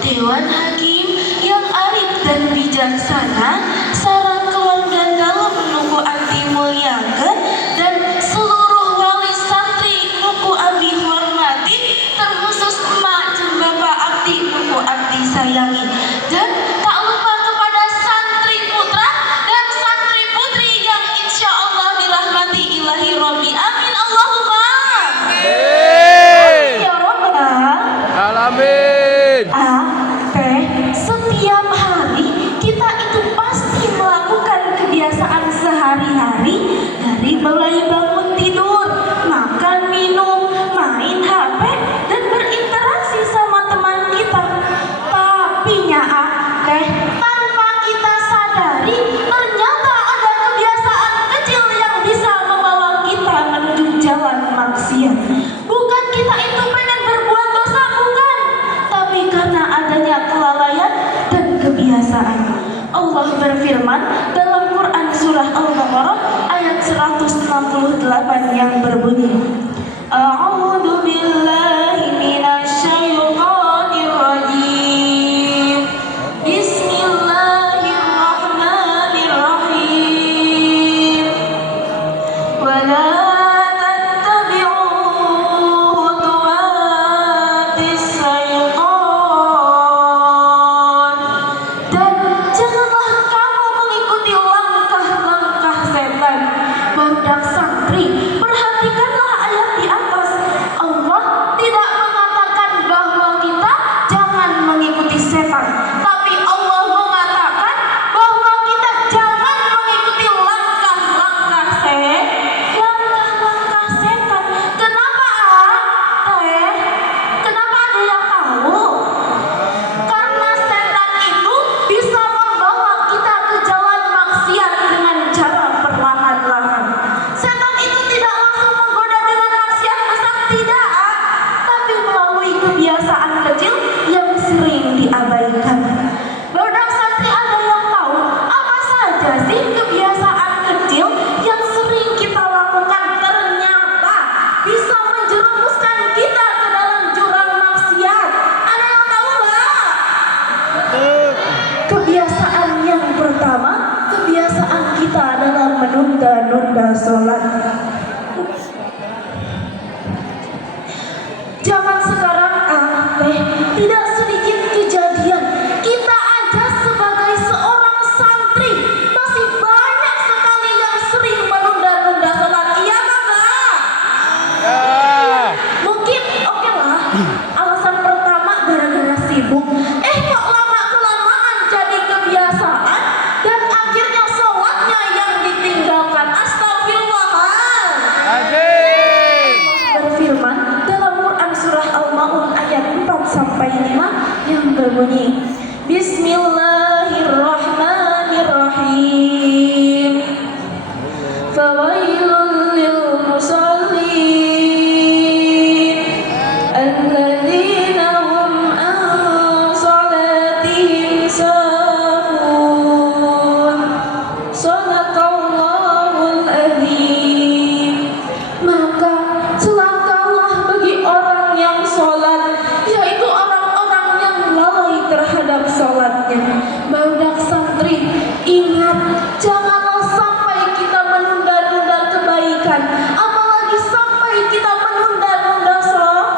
Dewan Hakim yang arif dan bijaksana, sarang keluarga dalam nuku abdi mulyakeun, dan seluruh wali santri nuku abdi hormati, terkhusus emak jeung bapak abdi nuku abdi sayangi, dan tak lupa kepada santri putra dan santri putri yang insya Allah dirahmati ilahi Rabbi. Amin Allahumma amin ya Rabbal alamin. Setiap hari kita itu pasti melakukan kebiasaan sehari-hari, dari mulai bangun tidur, makan, minum, main HP, dan berinteraksi sama teman kita. Tapi tanpa kita sadari, ternyata ada kebiasaan kecil yang bisa membawa kita menuju jalan maksiat. Bukan kita itu pengen berbuat dosa, bukan, tapi karena adanya kelalaian dan kebiasaan. Allah berfirman dalam Quran surah Al-Baqarah ayat 168 yang berbunyi, A'udzu billahi minasyaitonir rajim. Bismillahirrahmanirrahim. Wala menunda-nunda sholat. Zaman sekarang tidak sedikit kejadian kita aja sebagai seorang santri masih banyak sekali yang sering menunda-nunda sholat. Iya kan? Mungkin oke lah, Alasan pertama gara-gara sibuk. Kok lama-kelamaan jadi kebiasaan dan akhirnya sholatnya yang ditinggalkan. Astagfirullahaladzim. Berfirman dalam Quran surah Al-Maun ayat 4-5 yang berbunyi, Bismillahirrahmanirrahim. Fawailul lil musallin alladzina hum an salatihim sahun. Shadaqallahul adzim. Maka celakalah bagi orang yang sholat, yaitu orang-orang yang lalai terhadap sholatnya. Budak santri, ingat, janganlah sampai kita menunda-nunda kebaikan, apalagi sampai kita menunda-nunda sholat.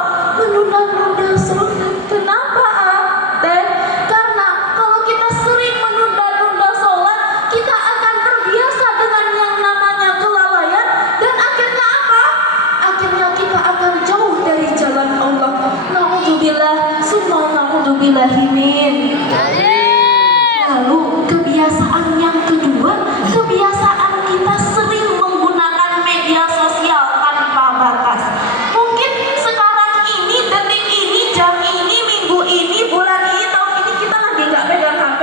Kenapa, Teh? Karena kalau kita sering menunda-nunda sholat, kita akan terbiasa dengan yang namanya kelalaian, dan akhirnya apa? Akhirnya kita akan jauh dari jalan Allah. Na'udzubillah, summa na'udzubillahimin. Lalu kebiasaan yang kedua, kebiasaan kita sering menggunakan media sosial tanpa batas. Mungkin sekarang ini, detik ini, jam ini, minggu ini, bulan ini, tahun ini kita lagi nggak pegang HP,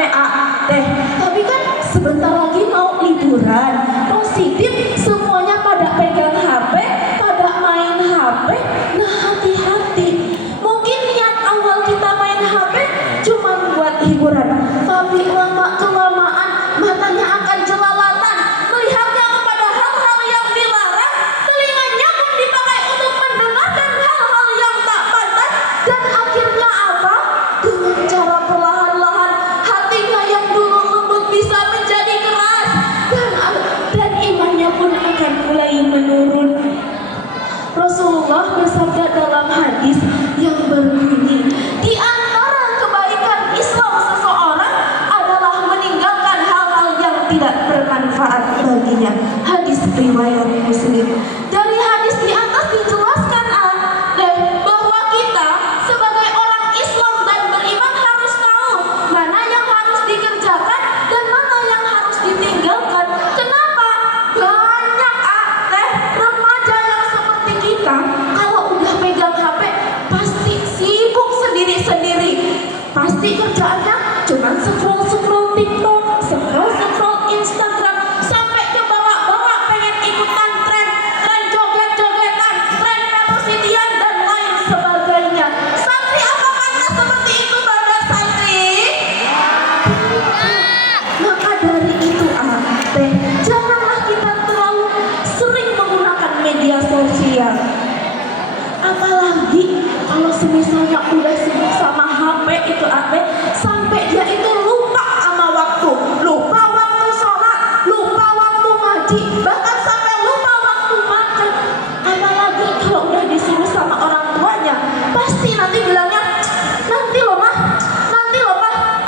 Teh. Tapi kan sebentar lagi mau liburan. Positif semuanya pada pegang HP, pada main HP. Nah, hati-hati. Mungkin niat awal kita main HP cuma buat hiburan, tapi lama-kelamaan matanya akan jelalatan melihatnya kepada hal-hal yang dilarang, telinganya pun dipakai untuk mendengarkan hal-hal yang tak pantas, dan akhirnya apa? Dengan cara perlahan-lahan hatinya yang dulu lembut bisa menjadi keras, dan imannya pun akan mulai menurun. Rasulullah bersabda dalam hadis yang berbunyi, di antara kebaikan Islam seseorang adalah meninggalkan hal-hal yang tidak bermanfaat baginya. Hadis riwayat Muslim. Dari hadis di atas dijelaskan bahwa kita sebagai orang Islam dan beriman harus tahu mana yang harus dikerjakan dan mana yang harus ditinggalkan. Kenapa? Banyak remaja yang seperti kita, kalau udah pegang HP pasti sibuk sendiri-sendiri. Pasti kerjaannya cuma scroll-scroll TikTok, scroll-scroll Instagram, sampai ke bawah-bawah pengen ikutan tren joget-jogetan, tren velocitian dan lain sebagainya. Santri apakah Anda seperti itu, Banda santri? Maka dari itu, janganlah kita terlalu sering menggunakan media sosial. Apalagi kalau semisalnya udah sibuk sama HP itu, sampai dia itu lupa sama waktu, lupa waktu sholat, lupa waktu ngaji, bahkan sampai lupa waktu makan. Apalagi kalau udah disuruh sama orang tuanya, pasti nanti bilangnya, nanti loh mah,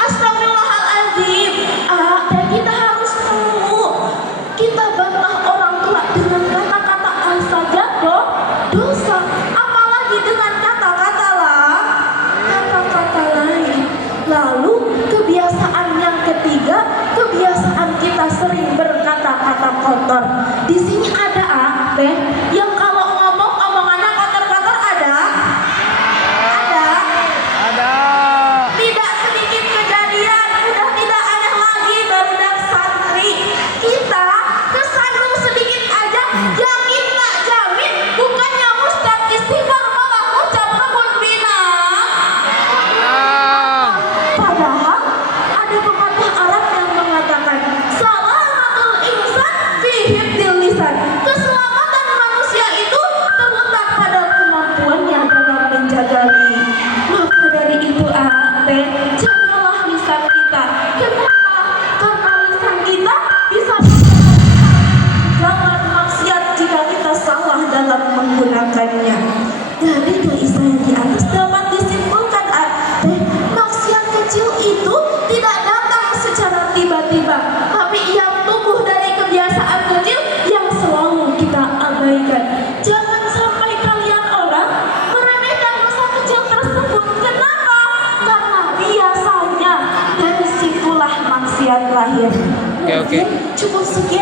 astagfirullahaladzim. Dan kita harus tahu, kita bantah orang tua dengan kata-kata saja dosa, apalagi dengan kata-kata lain. Lalu kebiasaan Oke. Cukup sekian.